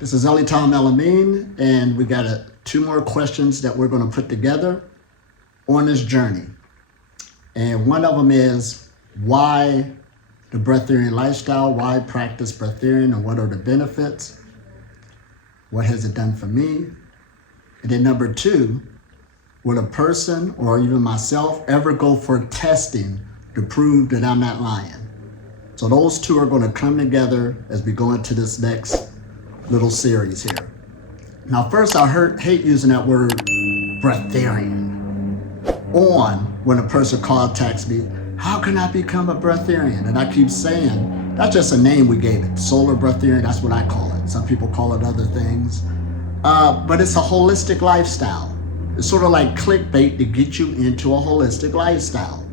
This is Elitom El-Amin, and we got two more questions that we're going to put together on this journey. And one of them is, why the breatharian lifestyle? Why practice breatharian, and what are the benefits? What has it done for me? And then number two, would a person or even myself ever go for testing to prove that I'm not lying? So those two are going to come together as we go into this next little series here. Now, first, I hate using that word breatharian when a person contacts me. How can I become a breatharian? And I keep saying, that's just a name we gave it. Solar breatharian, that's what I call it. Some people call it other things. But it's a holistic lifestyle. It's sort of like clickbait to get you into a holistic lifestyle.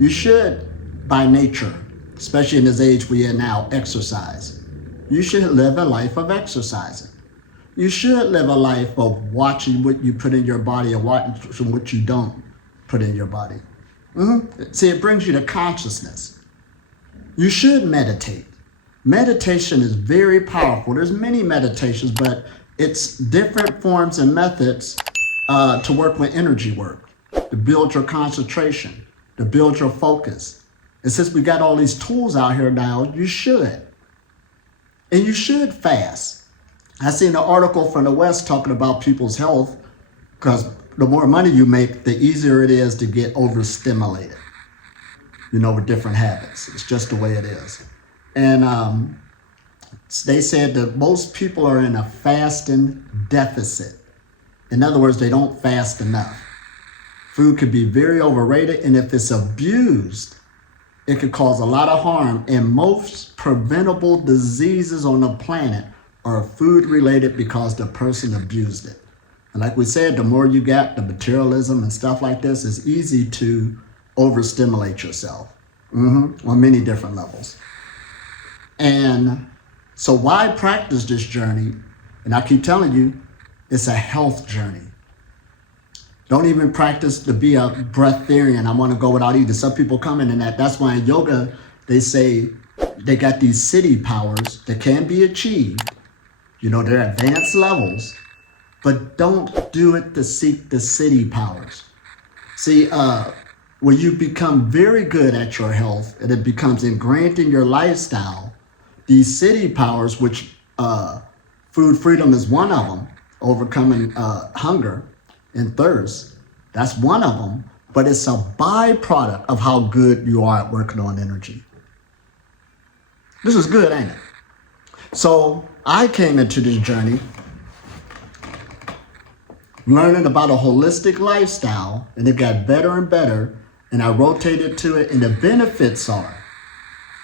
You should, by nature, especially in this age we are now, exercise. You should live a life of exercising. You should live a life of watching what you put in your body and watching what you don't put in your body. See, it brings you to consciousness. You should meditate. Meditation is very powerful. There's many meditations, but it's different forms and methods to work with energy work, to build your concentration, to build your focus. And since we got all these tools out here now, you should. And you should fast. I seen an article from the West talking about people's health, because the more money you make, the easier it is to get overstimulated, with different habits. It's just the way it is. And they said that most people are in a fasting deficit. In other words, they don't fast enough. Food can be very overrated, and if it's abused, it could cause a lot of harm. And most preventable diseases on the planet are food related because the person abused it. And like we said, the more you got, the materialism and stuff like this, it's easy to overstimulate yourself on many different levels. And so why practice this journey? And I keep telling you, it's a health journey. Don't even practice to be a breatharian. I want to go without eating. Some people come in and that's why in yoga, they say they got these city powers that can be achieved. They're advanced levels, but don't do it to seek the city powers. See, when you become very good at your health and it becomes ingrained in your lifestyle, these city powers, which food freedom is one of them, overcoming hunger and thirst, that's one of them, but it's a byproduct of how good you are at working on energy. This is good, ain't it? So I came into this journey learning about a holistic lifestyle, and it got better and better, and I rotated to it, and the benefits are,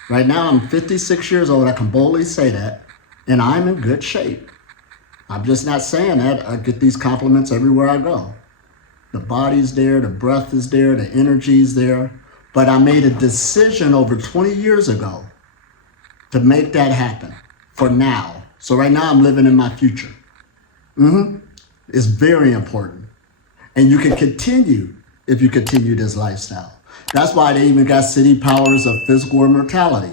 right now I'm 56 years old, I can boldly say that, and I'm in good shape. I'm just not saying that. I get these compliments everywhere I go. The body's there, the breath is there, the energy's there. But I made a decision over 20 years ago to make that happen for now. So right now I'm living in my future. It's very important. And you can continue if you continue this lifestyle. That's why they even got city powers of physical immortality.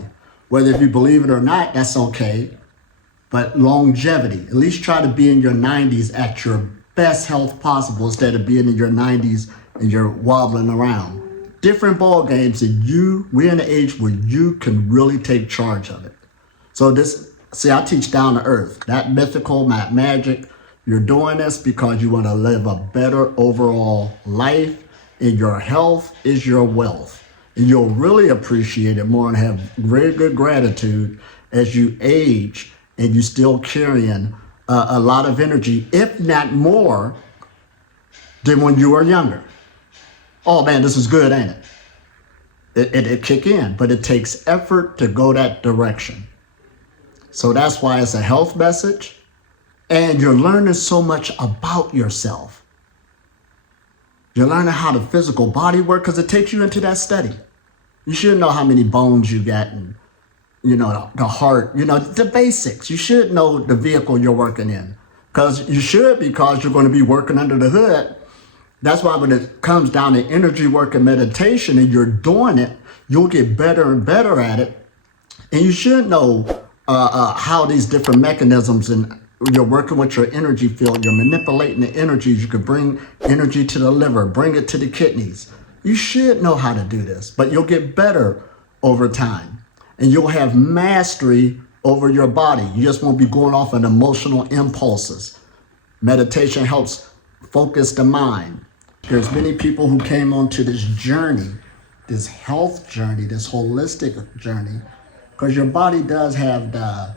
Whether if you believe it or not, that's okay. But longevity, at least try to be in your 90s at your best health possible instead of being in your 90s and you're wobbling around. Different ball games, and we're in an age where you can really take charge of it. So I teach down to earth, not mythical, not magic. You're doing this because you want to live a better overall life, and your health is your wealth. And you'll really appreciate it more and have very good gratitude as you age, and you're still carrying a lot of energy, if not more, than when you were younger. Oh man, this is good, ain't it? It kick in, but it takes effort to go that direction. So that's why it's a health message, and you're learning so much about yourself. You're learning how the physical body works, because it takes you into that study. You should know how many bones you got, and the heart, the basics. You should know the vehicle you're working in, because you're going to be working under the hood. That's why when it comes down to energy work and meditation, and you're doing it, you'll get better and better at it. And you should know how these different mechanisms and you're working with your energy field, you're manipulating the energies. You can bring energy to the liver, bring it to the kidneys. You should know how to do this, but you'll get better over time. And you'll have mastery over your body. You just won't be going off on emotional impulses. Meditation helps focus the mind. There's many people who came onto this journey, this health journey, this holistic journey, because your body does have the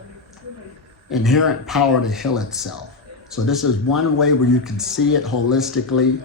inherent power to heal itself. So this is one way where you can see it holistically.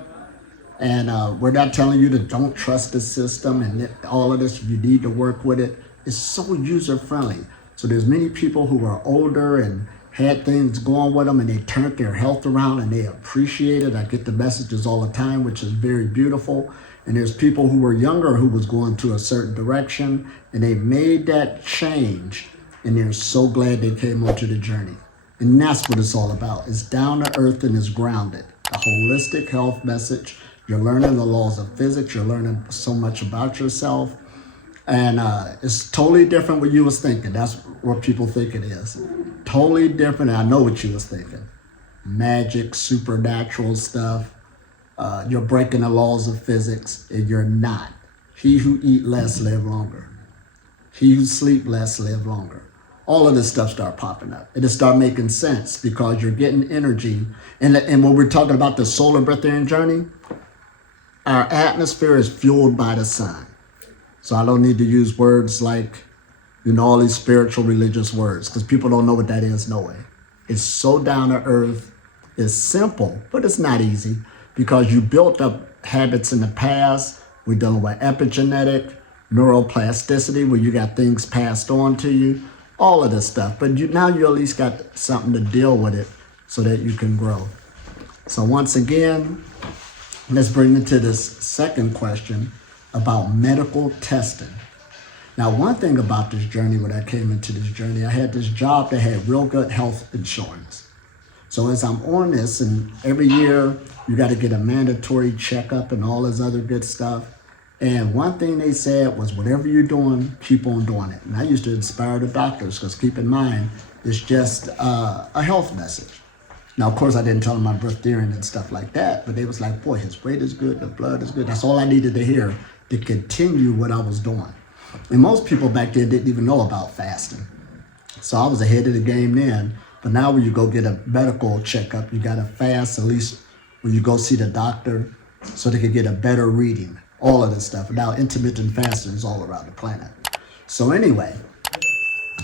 And we're not telling you to don't trust the system and all of this. You need to work with it. It's so user-friendly. So there's many people who are older and had things going with them, and they turned their health around and they appreciate it. I get the messages all the time, which is very beautiful. And there's people who were younger who was going to a certain direction, and they made that change, and they're so glad they came onto the journey. And that's what it's all about. It's down to earth and it's grounded. A holistic health message. You're learning the laws of physics. You're learning so much about yourself. And it's totally different what you was thinking. That's what people think it is. Totally different. And I know what you was thinking. Magic, supernatural stuff. You're breaking the laws of physics, and you're not. He who eat less live longer. He who sleep less live longer. All of this stuff start popping up. It'll start making sense because you're getting energy. And when we're talking about the solar breatharian journey, our atmosphere is fueled by the sun. So I don't need to use words like, all these spiritual religious words, because people don't know what that is, no way. It's so down to earth. It's simple, but it's not easy because you built up habits in the past. We're dealing with epigenetic, neuroplasticity, where you got things passed on to you, all of this stuff. But now you at least got something to deal with it so that you can grow. So once again, let's bring it to this second question about medical testing. Now, one thing about this journey, when I came into this journey, I had this job that had real good health insurance. So as I'm on this, and every year you got to get a mandatory checkup and all this other good stuff. And one thing they said was, whatever you're doing, keep on doing it. And I used to inspire the doctors, because keep in mind, it's just a health message. Now, of course, I didn't tell them I'm breatharian and stuff like that, but they was like, boy, his weight is good, the blood is good. That's all I needed to hear to continue what I was doing. And most people back then didn't even know about fasting. So I was ahead of the game then. But now when you go get a medical checkup, you got to fast, at least when you go see the doctor, so they can get a better reading, all of this stuff. Now intermittent fasting is all around the planet. So anyway,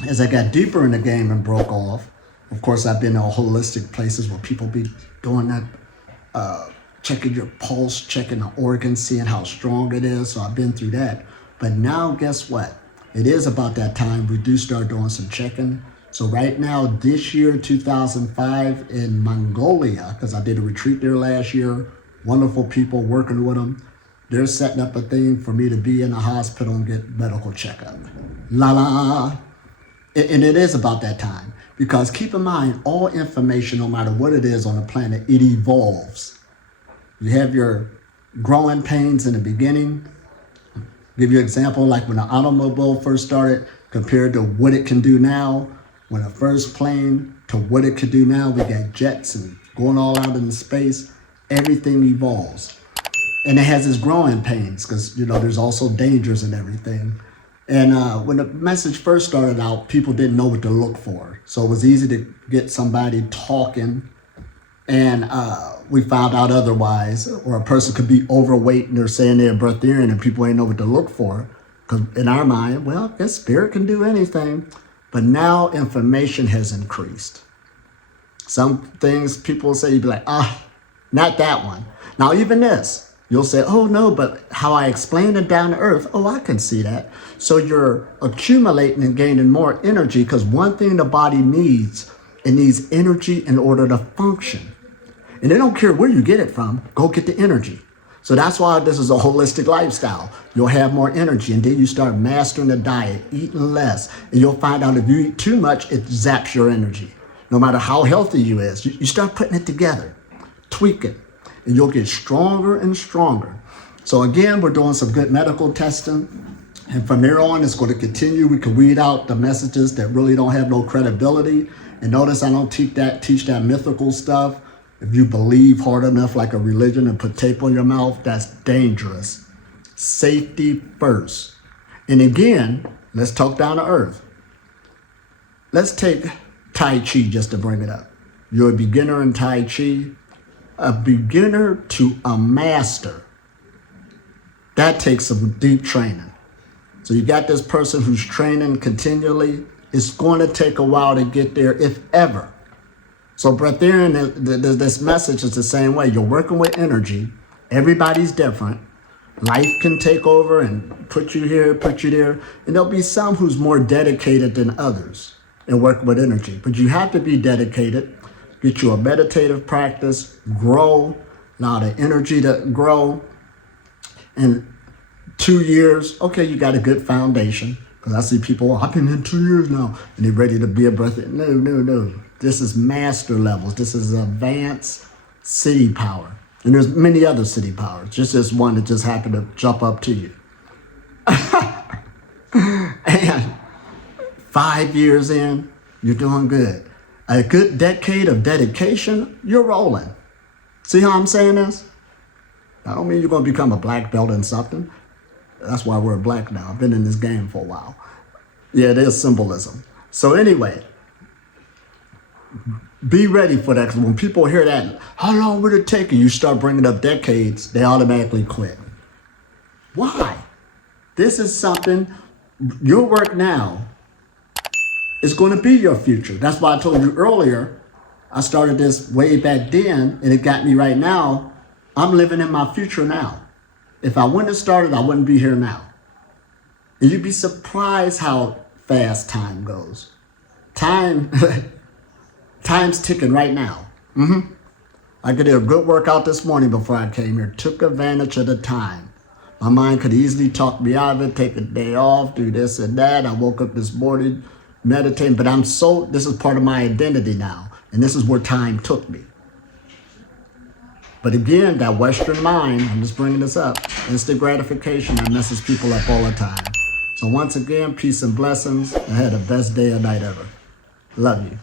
as I got deeper in the game and broke off, of course, I've been in holistic places where people be doing that, checking your pulse, checking the organs, seeing how strong it is. So I've been through that. But now, guess what? It is about that time we do start doing some checking. So right now, this year, 2005, in Mongolia, because I did a retreat there last year, wonderful people working with them, they're setting up a thing for me to be in a hospital and get medical checkup. And it is about that time. Because keep in mind, all information, no matter what it is on the planet, it evolves. You have your growing pains in the beginning. Give you an example, like when the automobile first started, compared to what it can do now. When the first plane to what it could do now, we got jets and going all out into space. Everything evolves. And it has its growing pains because, there's also dangers and everything. And when the message first started out, people didn't know what to look for. So it was easy to get somebody talking, and we found out otherwise. Or a person could be overweight and they're saying they're breatharian and people ain't know what to look for. Because in our mind, well, I guess spirit can do anything. But now information has increased. Some things people say, you'd be like, not that one. Now even this, you'll say, oh no, but how I explained it down to earth, oh, I can see that. So you're accumulating and gaining more energy, because one thing the body needs, it needs energy in order to function. And they don't care where you get it from, go get the energy. So that's why this is a holistic lifestyle. You'll have more energy, and then you start mastering the diet, eating less, and you'll find out if you eat too much, it zaps your energy. No matter how healthy you is, you start putting it together, tweak it, and you'll get stronger and stronger. So again, we're doing some good medical testing. And from there on, it's going to continue. We can weed out the messages that really don't have no credibility. And notice I don't teach that mythical stuff. If you believe hard enough like a religion and put tape on your mouth, that's dangerous. Safety first. And again, let's talk down to earth. Let's take Tai Chi just to bring it up. You're a beginner in Tai Chi, a beginner to a master. That takes some deep training. So you got this person who's training continually. It's going to take a while to get there, if ever. So Breatharian, this message is the same way. You're working with energy. Everybody's different. Life can take over and put you here, put you there. And there'll be some who's more dedicated than others and work with energy. But you have to be dedicated. Get you a meditative practice, grow, allow the energy to grow. And 2 years, okay, you got a good foundation. Because I see people, I've been in 2 years now, and they're ready to be a breatharian. No. This is master levels. This is advanced city power. And there's many other city powers, just this one that just happened to jump up to you. And 5 years in, you're doing good. A good decade of dedication, you're rolling. See how I'm saying this? I don't mean you're going to become a black belt in something. That's why we're black now. I've been in this game for a while. Yeah, there's symbolism. So anyway, be ready for that. Because when people hear that, how long would it take? And you start bringing up decades, they automatically quit. Why? This is something, your work now is going to be your future. That's why I told you earlier, I started this way back then, and it got me right now. I'm living in my future now. If I wouldn't have started, I wouldn't be here now. And you'd be surprised how fast time goes. Time's ticking right now. I did a good workout this morning before I came here. Took advantage of the time. My mind could easily talk me out of it, take a day off, do this and that. I woke up this morning meditating, but this is part of my identity now. And this is where time took me. But again, that Western mind, I'm just bringing this up, instant gratification, that messes people up all the time. So once again, peace and blessings. I had the best day or night ever. Love you.